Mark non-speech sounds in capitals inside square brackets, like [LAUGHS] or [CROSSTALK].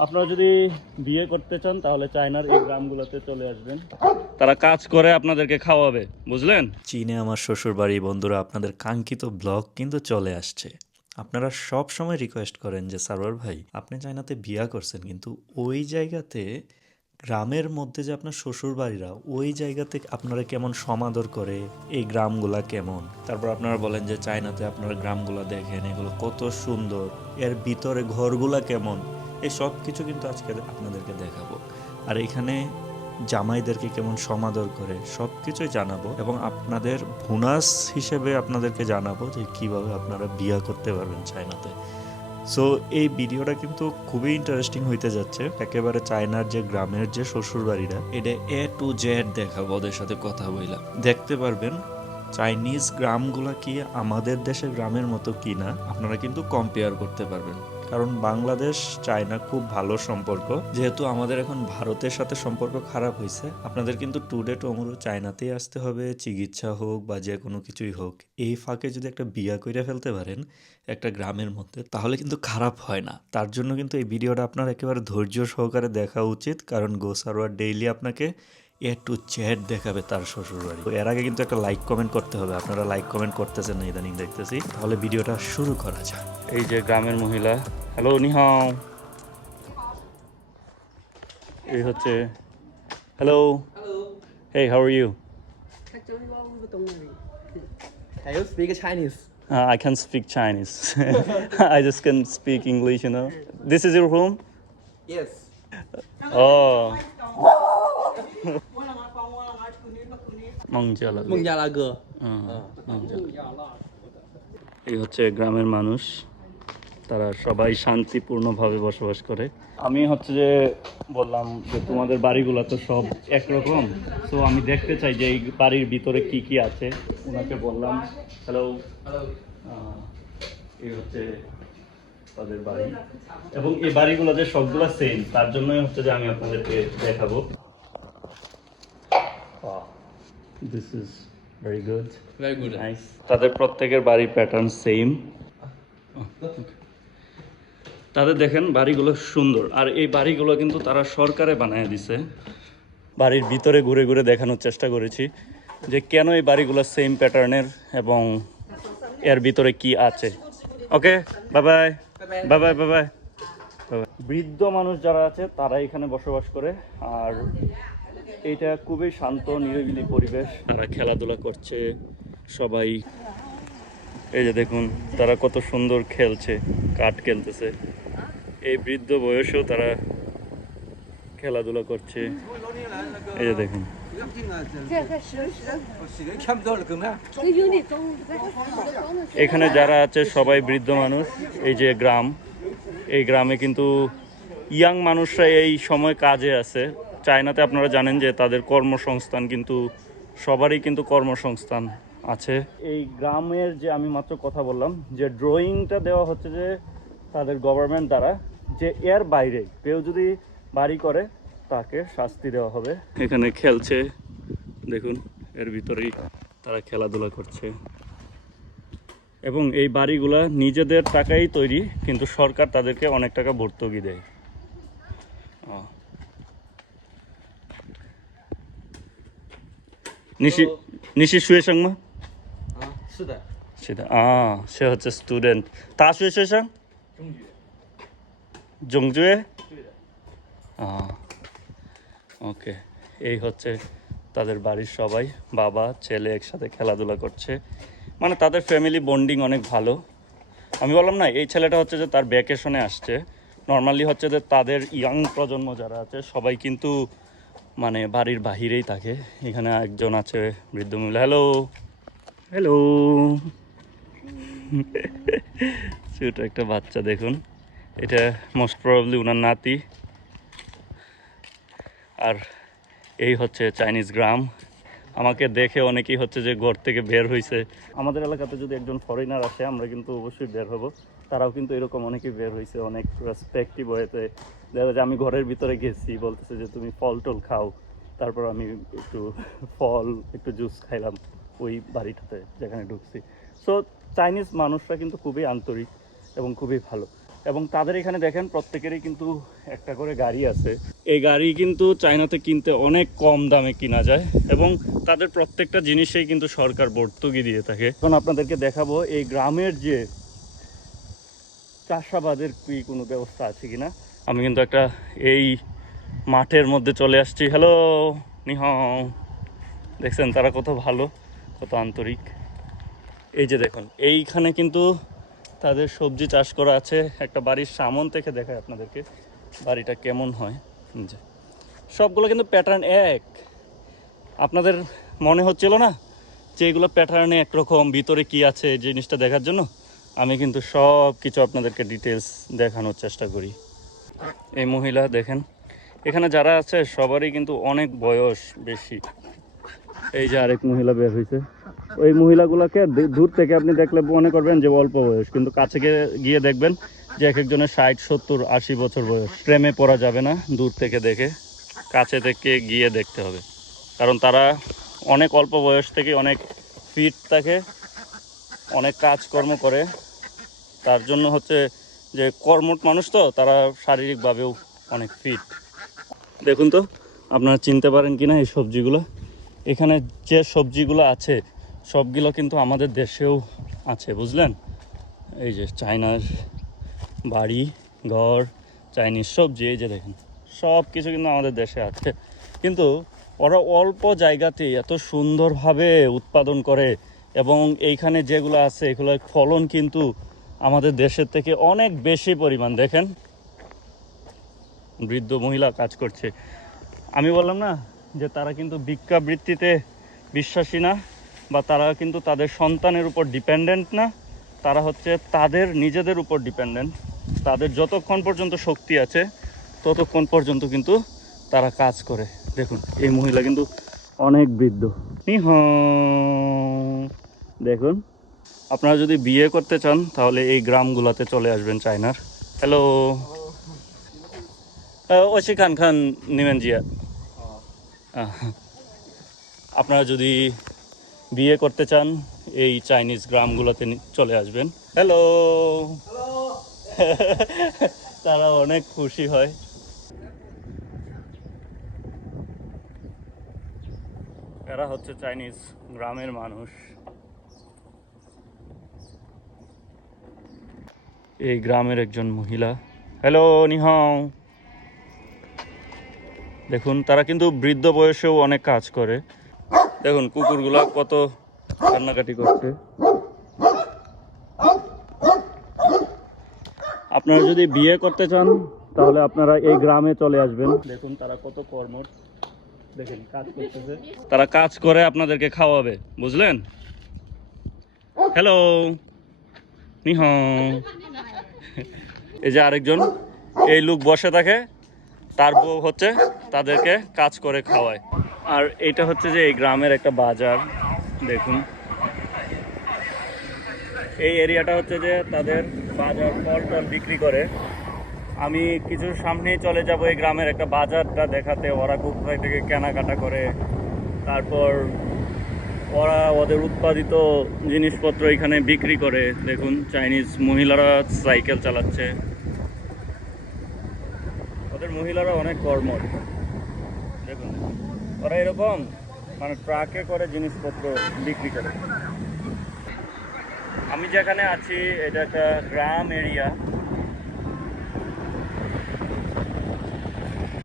আপনারা যদি বিয়ে করতে চান, তাহলে চায়নার এই গ্রামগুলোতে চলে আসবেন। তারা কাজ করে আপনাদেরকে খাওয়াবে, বুঝলেন? চীনে আমার শ্বশুরবাড়ি বন্ধুরা আপনাদের কাঙ্ক্ষিত ব্লগ কিন্তু চলে আসছে। আপনারা সব সময় রিকোয়েস্ট করেন যে, সারোয়ার ভাই, আপনি চায়নাতে বিয়া করছেন, কিন্তু ওই জায়গাতে, গ্রামের মধ্যে যে আপনার শ্বশুর বাড়িরা ওই জায়গাতে আপনারা কেমন সমাদর করে? এই গ্রামগুলা কেমন? তারপর আপনারা বলেন যে, চায়নাতে আপনারা গ্রামগুলা দেখেন, এগুলো কত সুন্দর। এর ভিতরে ঘরগুলা কেমন? এই সব কিছু কিন্তু আজকে আপনাদেরকে দেখাবো। আর এখানে জামাইদেরকে কেমন সমাদর করে সব কিছুই জানাব এবং আপনাদের বোনাস হিসেবে আপনাদেরকে জানাব যে কীভাবে আপনারা বিয়া করতে পারবেন চায়নাতে। সো এই ভিডিওটা কিন্তু খুবই ইন্টারেস্টিং হইতে যাচ্ছে। একেবারে চায়নার যে গ্রামের যে শ্বশুর বাড়িটা এটা এ টু জেড দেখাবো, ওদের সাথে কথা বইলা দেখতে পারবেন, চাইনিজ গ্রামগুলা কি আমাদের দেশের গ্রামের মতো কি না আপনারা কিন্তু কম্পেয়ার করতে পারবেন। কারণ বাংলাদেশ, চায়না খুব ভালো সম্পর্ক। যেহেতু আমাদের এখন ভারতের সাথে সম্পর্ক খারাপ হয়েছে, আপনাদের কিন্তু টু টুডে টমরো চায়নাতেই আসতে হবে, চিকিৎসা হোক বা যে কোনো কিছুই হোক। এই ফাঁকে যদি একটা বিয়া কইরা ফেলতে পারেন, একটা গ্রামের মধ্যে, তাহলে কিন্তু খারাপ হয় না। তার জন্য কিন্তু এই ভিডিওটা আপনার একেবারে ধৈর্য সহকারে দেখা উচিত, কারণ গোসারোয়ার ডেইলি আপনাকে এ টু চ্যাট দেখাবে তার শ্বশুরবাড়ি। এর আগে কিন্তু একটা লাইক কমেন্ট করতে হবে। আপনারা লাইক কমেন্ট করতেছেন না ইদানিং দেখতেছি। তাহলে ভিডিওটা শুরু করা যাক। এই যে গ্রামের মহিলা। হ্যালো নিহাও। এই হচ্ছে hello hey how are you Uh, I can speak Chinese. [LAUGHS] I just can speak English, you know. This is your room? Yes. Oh. মং জালা মং জালা গ এই হচ্ছে গ্রামের মানুষ। তারা সবাই শান্তিপূর্ণভাবে বসবাস করে। আমি হচ্ছে যে বললাম যে তোমাদের বাড়িগুলো তো সব একরকম। তো আমি দেখতে চাই যে এই বাড়ির ভিতরে কি কি আছে। ওনাকে বললাম হ্যালো এই হচ্ছে তাদের বাড়ি। এবং এই বাড়িগুলো যে সবগুলো সেম তার জন্যই হচ্ছে যে আমি আপনাদেরকে দেখাবো। This is very good Very good. Nice তাদের প্রত্যেকের বাড়ির প্যাটার্ন সেম তাদের দেখেন বাড়িগুলো সুন্দর। আর এই বাড়িগুলো কিন্তু তারা সরকারে বানায় দিছে। বাড়ির ভিতরে ঘুরে ঘুরে দেখানোর চেষ্টা করেছি যে কেন এই বাড়িগুলো সেম প্যাটার্নের এবং এর ভিতরে কি আছে। Okay bye bye bye bye bye bye বৃদ্ধ মানুষ যারা আছে তারা এখানে বসবাস করে। আর এটা খুবই শান্ত, নিরিবিলি পরিবেশ। তারা খেলাধুলা করছে, সবাই। এই যে দেখুন, তারা কত সুন্দর খেলছে, কাঠ খেলতেছে। এই বৃদ্ধ বয়সেও তারা খেলাধুলা করছে। এই যে দেখুন। এখানে যারা আছে, সবাই বৃদ্ধ মানুষ। এই যে গ্রাম। এই গ্রামে কিন্তু ইয়াং মানুষরা এই সময় কাজে আছে চায়নাতে আপনারা জানেন যে তাদের কর্মসংস্থান কিন্তু সবারই কিন্তু কর্মসংস্থান আছে। এই গ্রামের যে আমি মাত্র কথা বললাম যে ড্রয়িংটা দেওয়া হচ্ছে যে তাদের গভর্নমেন্ট দ্বারা যে এর বাইরে কেউ যদি বাড়ি করে তাকে শাস্তি দেওয়া হবে। এখানে খেলছে দেখুন এর ভিতরেই তারা খেলাধুলা করছে। এবং এই বাড়িগুলা নিজেদের টাকাই তৈরি কিন্তু সরকার তাদেরকে অনেক টাকা ভর্তুকি দেয়। ও। নিশি নিশি শুয়ে সাংমা 啊，是的。 সেটা আ সে হচ্ছে স্টুডেন্ট তা শুয়ে শুয়ে সাং জংজুয়ে ওকে এই হচ্ছে তাদের বাড়ির সবাই বাবা ছেলে একসাথে খেলাধুলা করছে মানে তাদের ফ্যামিলি বন্ডিং অনেক ভালো আমি বললাম না এই ছেলেটা হচ্ছে যে তার ভ্যাকেশনে আসছে নর্মালি হচ্ছে যে তাদের ইয়াং প্রজন্ম যারা আছে সবাই কিন্তু মানে বাড়ির বাহিরেই থাকে। এখানে একজন আছে বৃদ্ধ মহিলা। হ্যালো হ্যালো ছোট একটা বাচ্চা দেখুন। এটা মোস্ট প্রবাবলি ওনার নাতি। আর এই হচ্ছে চাইনিজ গ্রাম। আমাকে দেখে অনেকেই হচ্ছে যে ঘর থেকে বের হয়েছে আমাদের এলাকাতে যদি একজন ফরেনার আসে আমরা কিন্তু অবশ্যই বের হব। তারাও কিন্তু এরকম অনেকেই বের হয়েছে অনেক রেসপেক্টিভ হয়েছে দেখা যায় আমি ঘরের ভিতরে গেছি, বলতেছে যে তুমি ফল টল খাও। তারপর আমি একটু ফল, একটু জুস খাইলাম ওই বাড়িটাতে যেখানে ঢুকছি। সো চাইনিজ মানুষরা কিন্তু খুবই আন্তরিক এবং খুবই ভালো। এবং তাদের এখানে দেখেন প্রত্যেকেরই কিন্তু একটা করে গাড়ি আছে। এই গাড়ি কিন্তু চায়নাতে কিনতে অনেক কম দামে কিনা যায় এবং তাদের প্রত্যেকটা জিনিসেই কিন্তু সরকার ভর্তুকি দিয়ে থাকে। এখন আপনাদেরকে দেখাবো এই গ্রামের যে চাষাবাদের কি কোনো ব্যবস্থা আছে কিনা। আমি কিন্তু একটা এই মাঠের মধ্যে চলে আসছি। হ্যালো নিহ। দেখছেন, তারা কত ভালো, কত আন্তরিক। এই যে দেখুন, এইখানে কিন্তু তাদের সবজি চাষ করা আছে। একটা বাড়ির সামন থেকে দেখায় আপনাদেরকে, বাড়িটা কেমন হয়। যে, সবগুলো কিন্তু প্যাটার্ন এক। আপনাদের মনে হচ্ছিল না যে এগুলো প্যাটার্নে একরকম, ভিতরে কি আছে জিনিসটা দেখার জন্য? আমি কিন্তু সব কিছু আপনাদেরকে ডিটেলস দেখানোর চেষ্টা করি। এই মহিলা, দেখেন। এখানে যারা আছে, সবারই কিন্তু অনেক বয়স বেশি। এই যে আরেক মহিলা বের হয়েছে ওই মহিলাগুলোকে দূর থেকে আপনি দেখলে মনে করবেন যে অল্প বয়স। কিন্তু কাছে গিয়ে দেখবেন যে এক একজনের ষাট, সত্তর, আশি বছর বয়স। প্রেমে পড়া যাবে না, দূর থেকে দেখে। কাছে থেকে গিয়ে দেখতে হবে। কারণ তারা অনেক অল্প বয়স থেকে অনেক ফিট থাকে, অনেক কাজকর্ম করে। তার জন্য হচ্ছে যে কর্মট মানুষ তো, তারা শারীরিকভাবেও অনেক ফিট দেখুন তো, আপনারা চিনতে পারেন কি না এই সবজিগুলো। এখানে যে সবজিগুলো আছে, সবগুলো কিন্তু আমাদের দেশেও আছে, বুঝলেন? এই যে চায়নার বাড়ি, ঘর, চাইনিজ সবজি, এই যে দেখেন সব কিছু কিন্তু আমাদের দেশে আছে। কিন্তু ওরা অল্প জায়গাতেই এত সুন্দরভাবে উৎপাদন করে এবং এইখানে যেগুলো আছে, এগুলোর ফলন কিন্তু আমাদের দেশের থেকে অনেক বেশি পরিমাণ, দেখেন। বৃদ্ধ মহিলা কাজ করছে। আমি বললাম না যে তারা কিন্তু ভিক্ষাবৃত্তিতে বিশ্বাসী না, বা তারা কিন্তু তাদের সন্তানের উপর ডিপেন্ডেন্ট না, তারা হচ্ছে তাদের নিজেদের উপর ডিপেন্ডেন্ট তাদের যতক্ষণ পর্যন্ত শক্তি আছে, ততক্ষণ পর্যন্ত কিন্তু তারা কাজ করে। দেখুন, এই মহিলা কিন্তু অনেক বৃদ্ধ। দেখুন। আপনারা যদি বিয়ে করতে চান, তাহলে এই গ্রামগুলোতে চলে আসবেন চায়নার। হ্যালো ওশি খান খান নিমেন জিয়া। আপনারা যদি বিয়ে করতে চান, এই চাইনিজ গ্রামগুলোতে চলে আসবেন। হ্যালো [LAUGHS] তারা অনেক খুশি হয়। এরা হচ্ছে চাইনিজ গ্রামের মানুষ। এই গ্রামের একজন মহিলা। হ্যালো নিহাও। দেখুন, তারা কিন্তু বৃদ্ধ বয়সেও অনেক কাজ করে। দেখুন, কুকুরগুলা কত কান্নাকাটি করছে। আপনারা যদি বিয়ে করতে চান, তাহলে আপনারা এই গ্রামে চলে আসবেন। দেখুন, তারা কত কর্মঠ। দেখেন, কাজ করতেছে। তারা কাজ করে আপনাদেরকে খাওয়াবে, বুঝলেন? হ্যালো নিহ। এই যে আরেকজন, এই লোক বসে থাকে, তার বউ হচ্ছে তাদেরকে কাজ করে খাওয়ায়। আর এটা হচ্ছে যে এই গ্রামের একটা বাজার, দেখুন। এই এরিয়াটা হচ্ছে যে তাদের বাজার ফল টল বিক্রি করে। আমি কিছু সামনেই চলে যাব এই গ্রামের একটা বাজারটা দেখাতে, ওরা কোথায় থেকে কেনাকাটা করে, তারপর ওরা ওদের উৎপাদিত জিনিসপত্র এখানে বিক্রি করে। দেখুন চাইনিজ মহিলারা সাইকেল চালাচ্ছে। ওদের মহিলারা অনেক কর্মঠ দেখুন, ওরা এরকম মানে ট্রাকে করে জিনিসপত্র বিক্রি করে। আমি যেখানে আছি, এটা একটা গ্রাম এরিয়া